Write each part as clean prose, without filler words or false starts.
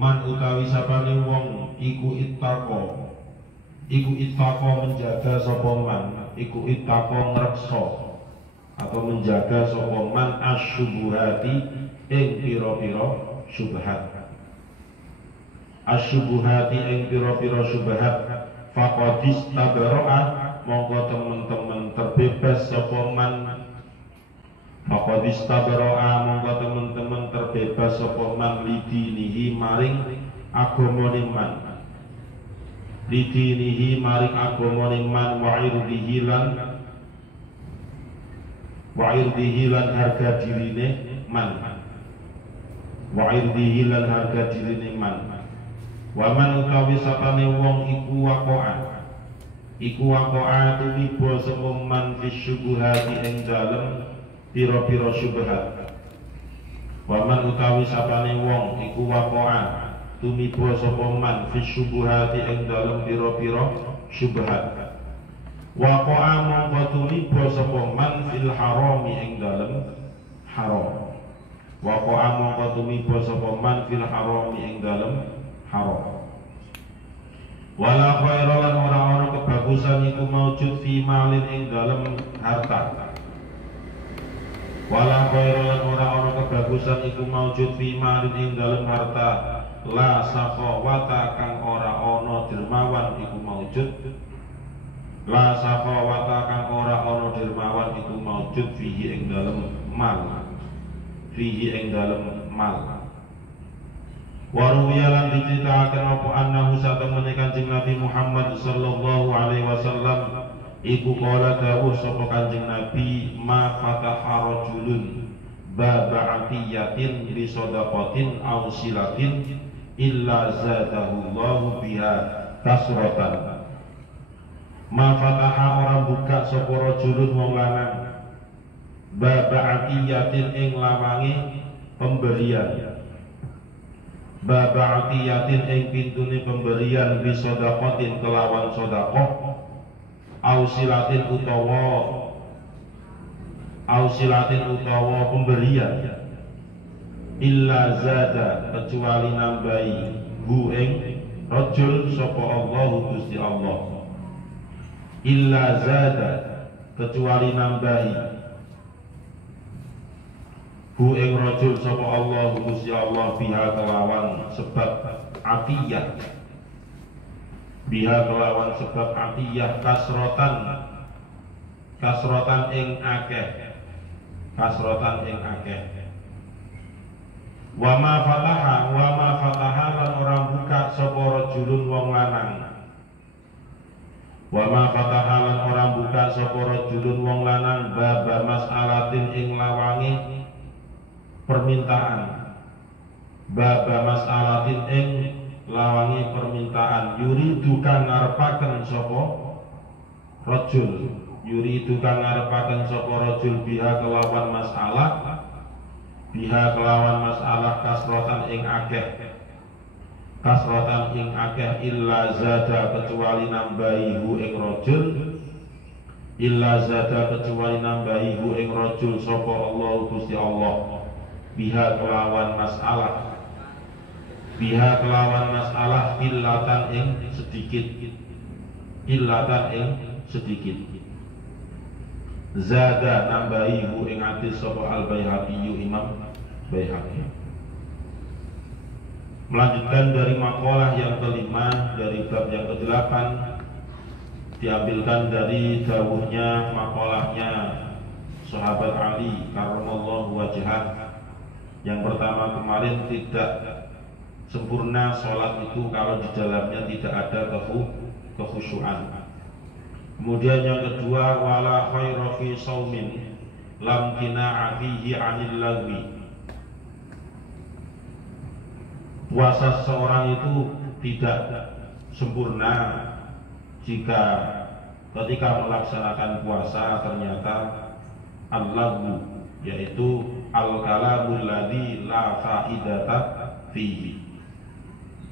Man utawi sapane wong iku ittaqo menjaga sapa man, iku ittaqo ngreksa atau menjaga sapa man asyubuhati ing pira-pira syubhat. Asyubuhati ing pira-pira syubhat faqadis tabaro'a mongko temen-temen terbebas sapa man. Faqadis tabaro'a mongko temen-temen terbebas sapa man lidinihi maring agamane man. Lidinihi maring agamane man wa irdihi lan harga dirine man. Wa irdihi lan harga dirine man. Wa man utawi sapane wong iku waqa'a tumiba sapa man fi syubuhati ing dalem pira-pira syubhat. Wa man utawi sapane wong iku waqa'a tumiba sapa man fi syubuhati ing dalem pira-pira syubhat. Waqa'a mongko tumiba sapa man fil harami ing dalem haram. Waqa'a mongko tumiba sapa man fil harami ing dalem haram. Wala khaira lan ora ana kebagusan iku maujud fi malin ing dalem harta. Wala khaira lan ora ana kebagusan iku maujud fi malin ing dalem harta. La saqawata kang ora ana dermawan iku maujud. La saqawata kang ora ana dermawan iku maujud fihi ing dalem mal. Fihi ing dalem mal. Waruya lan diceritakan apa annahu satamene Kanjeng Nabi Muhammad sallallahu alaihi wasallam iku kala dawuh sapa Kanjeng Nabi ma fataha rajulun baba atiyatin bi shadaqatin aw silatin illa zadahu Allahu biha kasratan. Ma fataha orang buka sapa rajulun wong lanang baba atiyatin ing lawange pemberian. Baba atiyatin ing pintune pemberian bi shadaqatin kelawan sedekah ausilatin utawa pemberian illa zada kecuali nambahi hu ing rajul sapa Allah Gusti Allah. Illa zada kecuali nambahi hu ing rajul sapa Allah Gusti Allah biha kelawan sebab atiyah. Biha kelawan sebab atiyah kasrotan ing akeh. Kasrotan ing akeh. Wa ma fataha lan orang buka sapa rajulun wong lanang. Wa ma fataha lan orang buka sapa rajulun wong lanang baba mas'alatin ing lawange permintaan. Baba mas'alatin ing lawangi permintaan yuridu kang ngarepaken sapa rajul. Yuridu kang ngarepaken sapa rajul biha kelawan masalah. Biha kelawan masalah kasrotan ing akeh. Kasrotan ing akeh illa zada kecuali nambahi hu ing rajul. Illa zada kecuali nambahi hu ing rajul sapa Allah Gusti Allah. Biha kelawan masalah. Biha kelawan masalah illatan ing sedikit. Illatan ing sedikit. Zada nambahi hu ing hadis sapa al-Baihaqi Imam Baihaqi. Melanjutkan dari makalah yang kelima dari bab yang ke-8, diambilkan dari dawuhnya makalahnya sahabat Ali karramallahu wajhah. Yang pertama kemarin, tidak sempurna sholat itu kalau di dalamnya tidak ada kekhusyuan. Kemudian yang kedua, wala khaira fi shaumin lam qina'a fihi 'anil lagwi. Puasa seorang itu tidak sempurna jika ketika melaksanakan puasa ternyata al-lagwu, yaitu al-kalamul ladzi la faidata fihi,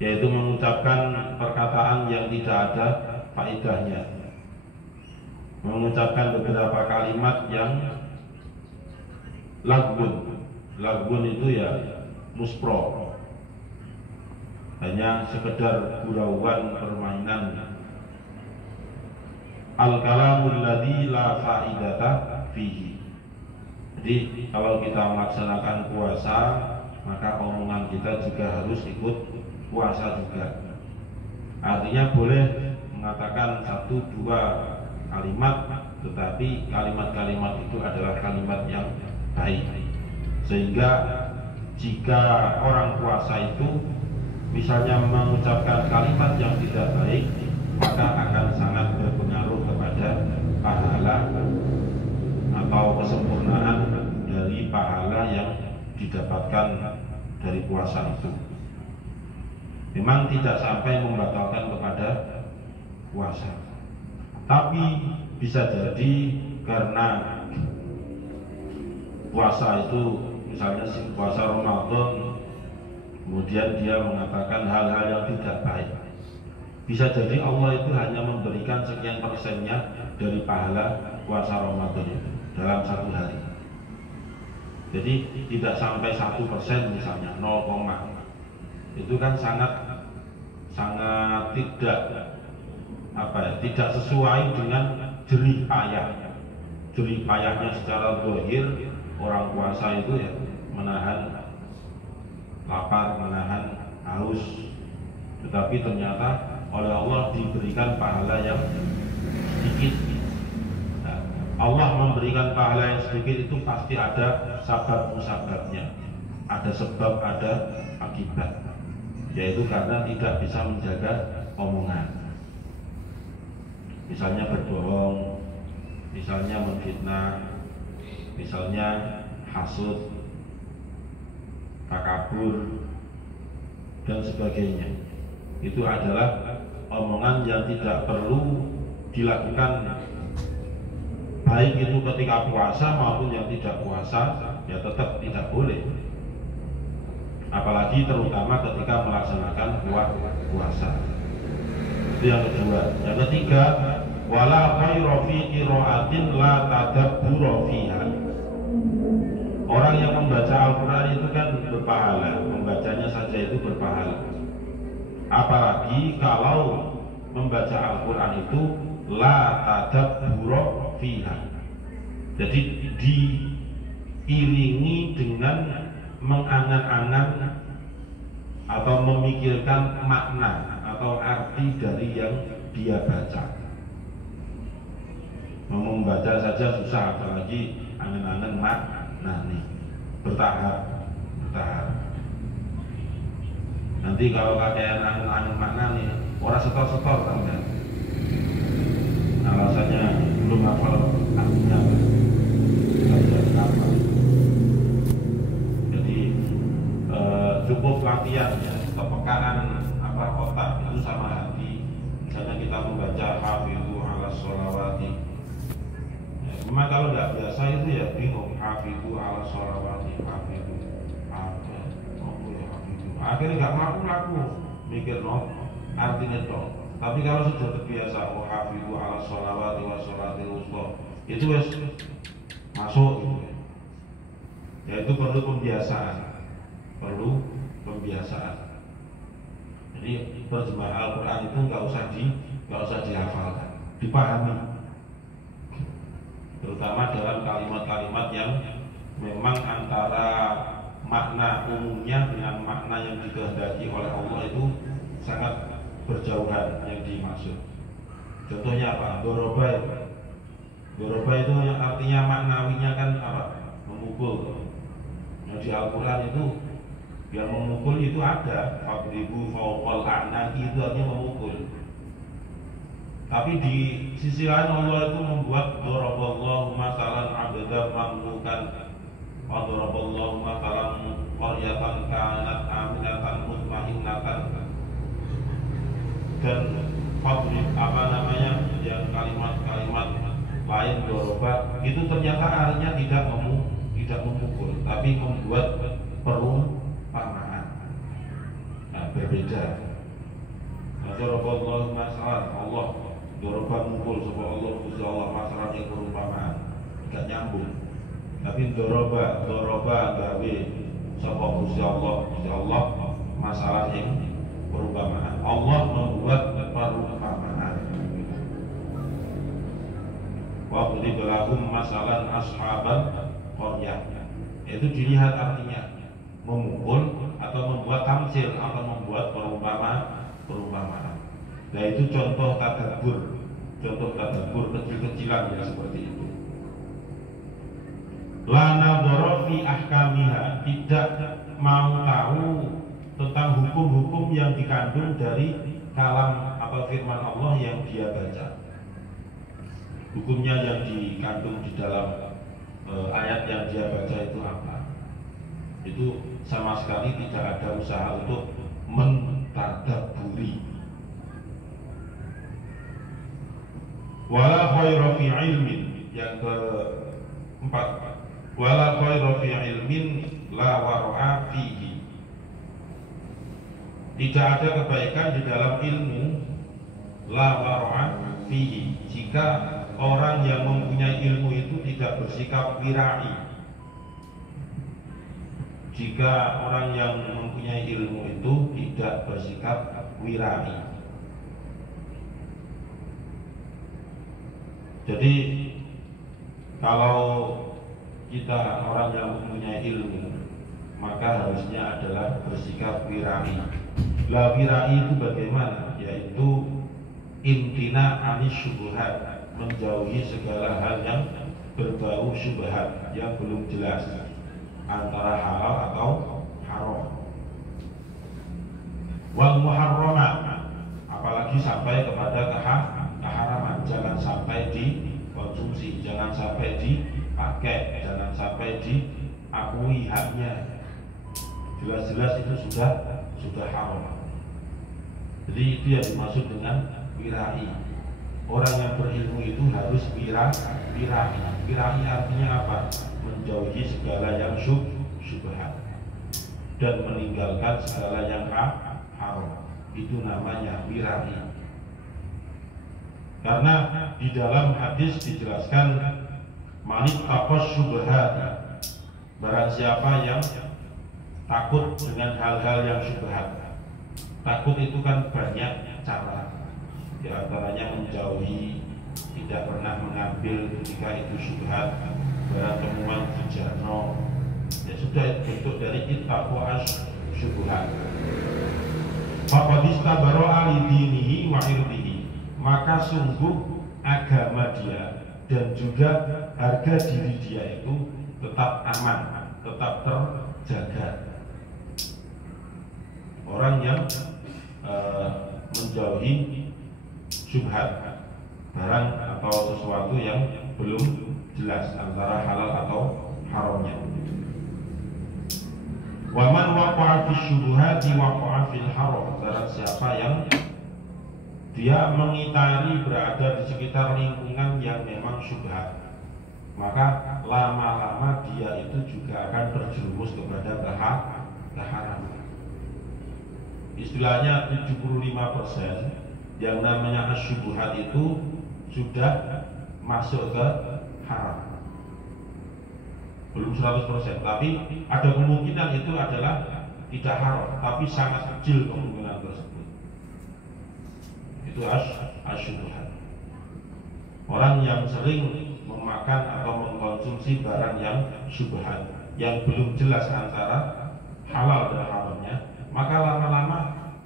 yaitu mengucapkan perkataan yang tidak ada faedahnya, mengucapkan beberapa kalimat yang lagwun. Lagwun itu ya muspro, hanya sekedar gurauan permainan. Al-kalamul ladzi la faidata fihi. Jadi kalau kita melaksanakan puasa, maka omongan kita juga harus ikut puasa juga. Artinya boleh mengatakan 1-2 kalimat, tetapi kalimat-kalimat itu adalah kalimat yang baik. Sehingga jika orang puasa itu misalnya mengucapkan kalimat yang tidak baik, maka akan sangat berpengaruh kepada pahala atau kesempurnaan dari pahala yang didapatkan dari puasa itu. Memang tidak sampai membatalkan kepada puasa, tapi bisa jadi karena puasa itu misalnya puasa Ramadan, kemudian dia mengatakan hal-hal yang tidak baik, bisa jadi Allah itu hanya memberikan sekian persennya dari pahala puasa Ramadan itu dalam satu hari. Jadi tidak sampai 1% misalnya 0, itu kan sangat tidak sesuai dengan jerih payah. Jerih payahnya secara zahir orang puasa itu ya menahan lapar, menahan haus, tetapi ternyata oleh Allah diberikan pahala yang sedikit. Nah, Allah memberikan pahala yang sedikit itu pasti ada sabab musababnya, ada sebab, ada akibat, yaitu karena tidak bisa menjaga omongan, misalnya berbohong, misalnya menfitnah, misalnya hasud, takabur, dan sebagainya. Itu adalah omongan yang tidak perlu dilakukan, baik itu ketika puasa maupun yang tidak puasa, ya tetap tidak boleh. Apalagi terutama ketika melaksanakan puasa. Itu yang kedua. Yang ketiga, wala khairu fi qiraatin la tadabbura fiha. Orang yang membaca Al-Quran itu kan berpahala, membacanya saja itu berpahala. Apalagi kalau membaca Al-Quran itu la tadabbura fiha, jadi diiringi dengan mengangan-angan atau memikirkan makna atau arti dari yang dia baca. Membaca saja susah, apalagi angan-angan makna nih. Bertahap. Nanti kalau kakean angan-angan makna nih, orang setor-setor kan kan? Alasannya belum hafal artinya apa. Jadi cukup latihan ya, kepekaan otak itu sama hati. Misalnya kita membaca hafizu ala sholawati, ya, memang kalau nggak biasa itu ya bingung. Hafizu ala sholawati, hafizu apa, akhirnya nggak mampu mikir artinya toh. Tapi kalau sudah terbiasa, hafizu ala sholawati wa sholatil wusta, itu wes masuk gitu ya. Ya itu perlu pembiasaan. Jadi terjemahan Al-Quran itu nggak usah dihafalkan, dipahami. Terutama dalam kalimat-kalimat yang memang antara makna umumnya dengan makna yang dikehendaki oleh Allah itu sangat berjauhan yang dimaksud. Contohnya apa? Doroba itu yang artinya maknawinya kan apa? Memukul. Di Al-Quran itu yang memukul itu ada, fadribu fawqal a'naqi, itu artinya memukul. Tapi di sisi lain Allah itu membuat daraballahu masalan 'abdan mamlukan wa daraballahu masalan qaryatan kanat aminatan mutmainnatan, dan fadrib yang kalimat-kalimat lain doroba itu ternyata artinya tidak memukul, tapi membuat perumpamaan. Nah, berbeda. Doroballahu masalah Allah, doroba mukul sebab Allah Gusti Allah, masalah yang perumpamaan tidak nyambung. Tapi doroba gawe sebab Gusti Allah masalah yang perumpamaan. Allah membuat perumpamaan. Wadrib lahum masalan ashaban qaryah. Itu dilihat artinya memukul atau membuat tamsil atau membuat perumpamaan. Nah itu contoh tadabbur kecil-kecilan ya seperti itu. La nadhara fi ahkamiha, tidak mau tahu tentang hukum-hukum yang dikandung dari kalam atau firman Allah yang dia baca. Hukumnya yang dikandung di dalam ayat yang dia baca itu apa? Itu sama sekali tidak ada usaha untuk mentadabburi. Wala khaira fi ilmin, yang keempat, wala khaira fi ilmin la wara'a fihi. Tidak ada kebaikan di dalam ilmu la wara'a fihi, jika orang yang mempunyai ilmu itu tidak bersikap wirai. Jika orang yang mempunyai ilmu itu tidak bersikap wirai. Jadi kalau kita orang yang mempunyai ilmu, maka harusnya adalah bersikap wirai. Lah wirai itu bagaimana? Yaitu imtina anis syubhat, menjauhi segala hal yang berbau syubhat yang belum jelas antara halal atau haram. Wal muharramat, apalagi sampai kepada keharaman, jangan sampai dikonsumsi, jangan sampai dipakai, jangan sampai diakui haknya. Jelas-jelas itu sudah haram. Jadi itu yang dimaksud dengan wirai. Orang yang berilmu itu harus wirai. Wirai artinya apa? Menjauhi segala yang syubhat dan meninggalkan segala yang haram. Itu namanya wirai. Karena di dalam hadis dijelaskan manik taqos syubhat, barang siapa yang takut dengan hal-hal yang syubhat. Takut itu kan banyak cara, di antaranya menjauhi, tidak pernah mengambil ketika itu syubhat, barang temuan dijarno, ya sudah bentuk dari ittaqa'as syubhat. Faqad istabara li dinihi wa irdihi, maka sungguh agama dia dan juga harga diri dia itu tetap aman, tetap terjaga. Orang yang menjauhi syubhat, barang atau sesuatu yang belum jelas antara halal atau haramnya. Wa man waqa'a fi syubhati waqa'a fil haram, barang siapa yang dia mengitari berada di sekitar lingkungan yang memang syubhat, maka lama-lama dia itu juga akan terjerumus kepada keharaman. Istilahnya 75% yang namanya asyubuhat itu sudah masuk ke haram. Belum 100%, tapi ada kemungkinan itu adalah tidak haram, tapi sangat kecil kemungkinan tersebut. Itu asyubuhat. Orang yang sering memakan atau mengkonsumsi barang yang syubhat, yang belum jelas antara halal dan haramnya, maka lama-lama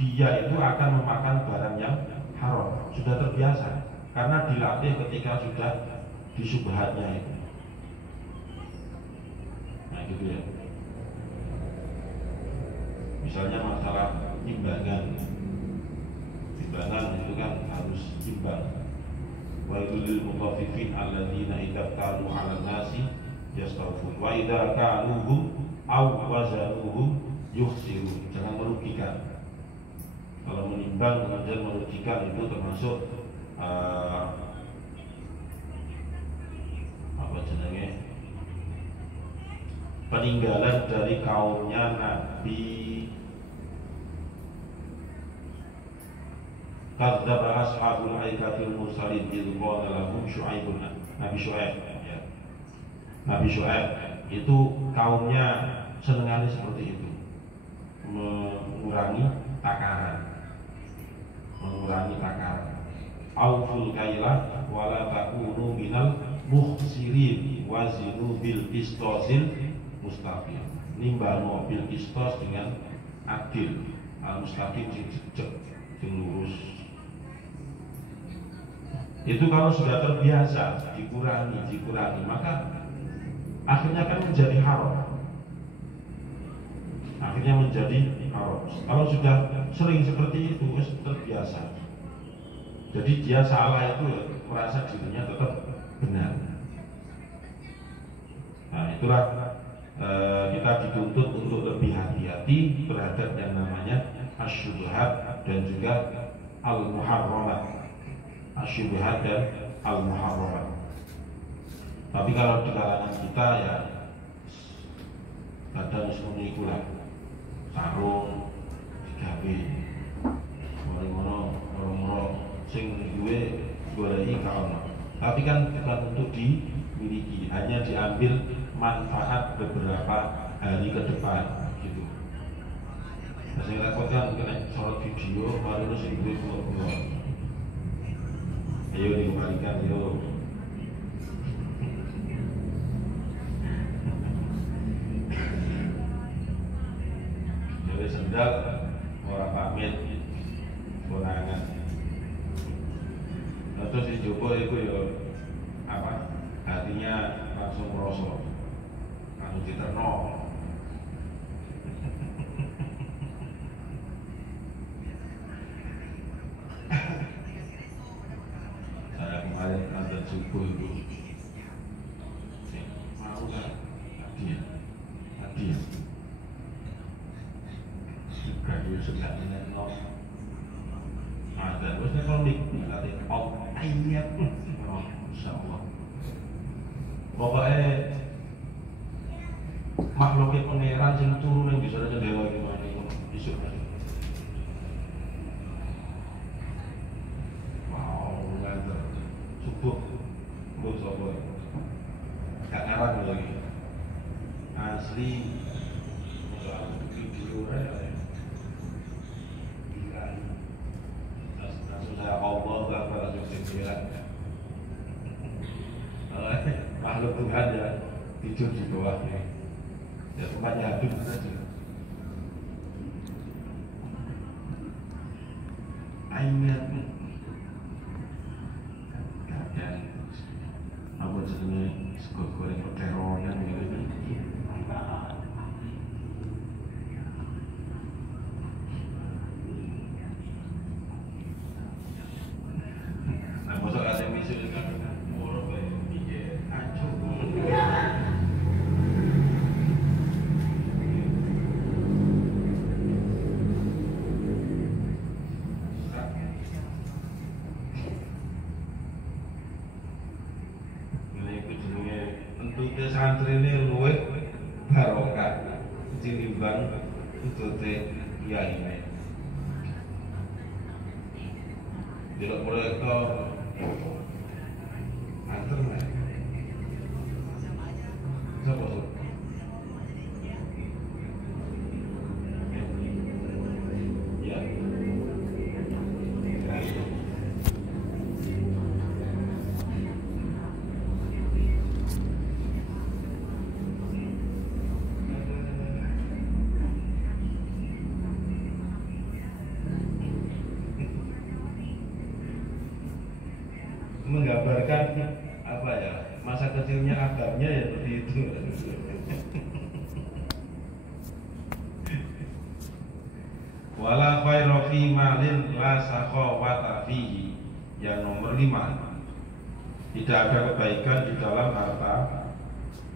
dia itu akan memakan barang yang haram. Sudah terbiasa karena dilatih ketika sudah di syubhatnya itu. Nah gitu ya. Misalnya masalah timbangan itu kan harus timbang. Wa lil mutaffifin alladzina idza qalu 'alan nasi yastawfun wa idza kaluhum aw wazanuhum yukhsirun. Jangan merugikan. Kalau menimbang kemudian merugikan itu termasuk peninggalan dari kaumnya Nabi. Kadzdzaba ashabul aikatil mursalin idh qala lahum Syu'aibun, Nabi Syu'aib ya. Nabi Syu'aib itu kaumnya senengannya seperti itu, mengurangi takaran. bil qistosil mustaqim. Nimbang bil qistos dengan adil, al mustaqim sing jejeg, sing lurus. Itu kalau sudah terbiasa dikurangi, maka akhirnya kan menjadi haram. Kalau sudah sering seperti itu, terbiasa. Jadi dia salah itu merasa dirinya tetap benar. Nah itulah kita dituntut untuk lebih hati-hati terhadap yang namanya asyubhat dan juga al-muharramat. Asyubhat dan al-muharramat. Tapi kalau di kalangan kita ya kadang semuanya ikulah sarung digawe moro-moro sing duwe goleki kaono. Tapi kan bukan untuk dimiliki, hanya diambil manfaat beberapa hari ke depan gitu. Nah, saya repot kan kena sorot video baru terus ibu keluar. Ayo dikembalikan, ayo. Jadi sendal orang pamit konangan. Terus dicoba itu ya apa? Hatinya langsung merosot, langsung diterno. Saya kemarin azan subuh itu mau kan hadiah juga sudah menenok azan terus ekonomi nanti ayat insyaallah pokoknya makhluknya pangeran yang turun yang bisa ada dewa gimana isu subuh sobo gak ngarang lagi asli video langsung saya Allah gak pernah jujur makhluk Tuhan ya tidur di bawahnya ya tempatnya hadir saja ayat apa jenis sego goreng peteronan gitu. Nah, masuk ada misu kan moro bae piye acuh. Untuk santri ini luwih barokah tinimbang untuk kiai ini. Delok proyektor anter nek. Sapa tuh? Ya. Menggambarkan apa ya masa kecilnya agamnya ya seperti itu. Wala khairu fi malin la sakhawata fihi. Yang nomor 5, tidak ada kebaikan di dalam harta.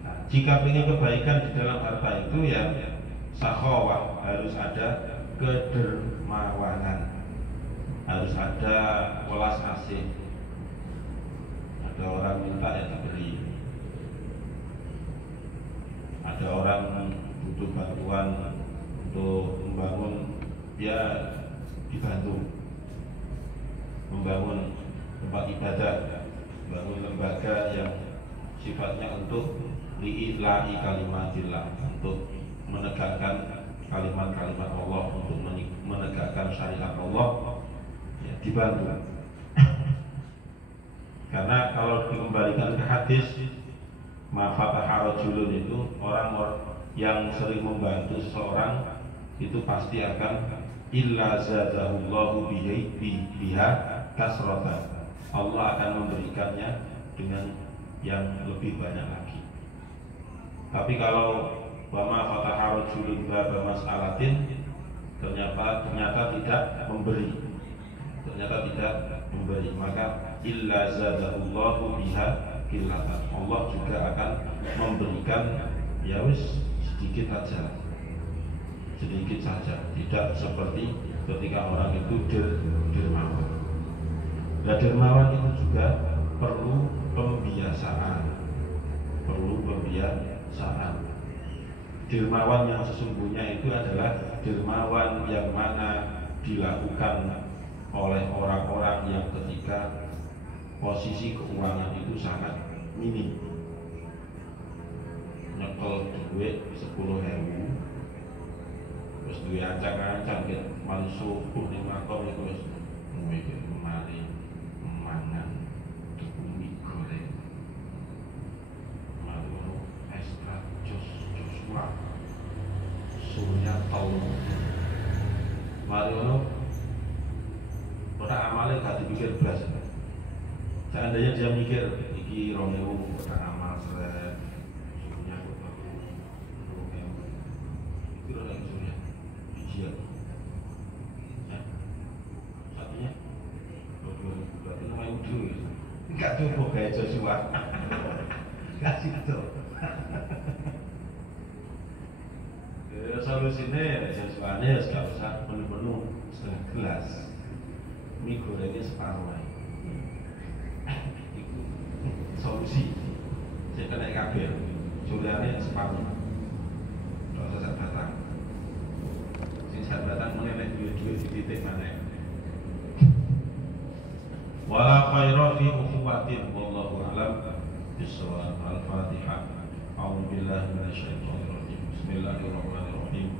Nah, jika ingin kebaikan di dalam harta itu ya sakhawah, harus ada kedermawanan, harus ada welas asih. Ada orang minta ya diberi, ada orang butuh bantuan untuk membangun ya dibantu, membangun tempat ibadah, membangun lembaga yang sifatnya untuk li'ilahi kalimatillah, untuk menegakkan kalimat-kalimat Allah, untuk menegakkan syariat Allah, ya, dibantu. Karena kalau dikembalikan ke hadis Ma fataha rajulun itu orang yang sering membantu seseorang itu pasti akan illa zadahullahu biha kasratan. Allah akan memberikannya dengan yang lebih banyak lagi. Tapi kalau wama fataha rajulun baba mas'alatin ternyata tidak memberi. Ternyata tidak memberi, maka illa zadahullahu biha qillatan. Allah juga akan memberikan ya wis sedikit saja. Sedikit saja, tidak seperti ketika orang itu dermawan. Nah, dermawan itu juga perlu pembiasaan. Dermawan yang sesungguhnya itu adalah dermawan yang mana dilakukan oleh orang-orang yang ketika posisi keuangan itu sangat minim. Nyekel duit 10.000, terus duwe ancang-ancang ket malu subuh ning makom iku wis mikir mari mangan tuku mie goreng malu ekstra jos wah surya tau mari ngono ora amale gak dipikir blas. Seandainya dia mikir iki 2.000 ora amal seret surya kok kira lagi surya ya. Satunya berarti namanya udah enggak coba kayak Joshua kasih itu solusinya Joshua nya gak usah penuh-penuh setengah gelas mie gorengnya separuh itu solusi saya kena kabel jualannya separuh gak usah sak batang sak batang mengenai duit-duit di titik mana. Wala khaira fi ukhuwatin wallahu a'lam bissawab. Al-Fatihah. A'udzu billahi minasyaitonir rajim. Bismillahirrahmanirrahim.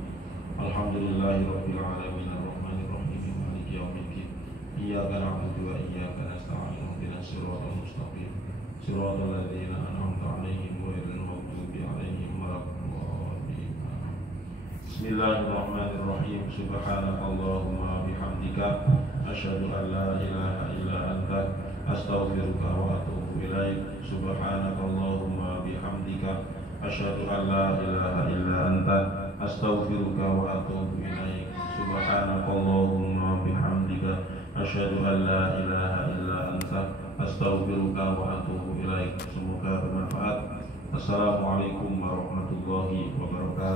Alhamdulillahirabbil alamin arrahmanir rahim maliki yaumiddin. Iyyaka na'budu wa iyyaka nasta'in. Ihdinas siratal mustaqim. Siratal ladzina an'amta 'alaihim ghairil maghdubi 'alaihim waladdallin. Bismillahirrahmanirrahim. Subhanakallahumma bihamdika asyhadu an la ilaha illa anta astaghfiruka wa atubu ilaik. Subhanakallahumma bihamdika asyhadu an la ilaha illa anta astaghfiruka wa atubu ilaik. Subhanakallahumma bihamdika asyhadu an la ilaha illa anta astaghfiruka wa atubu ilaik. Semoga bermanfaat. Assalamualaikum warahmatullahi wabarakatuh.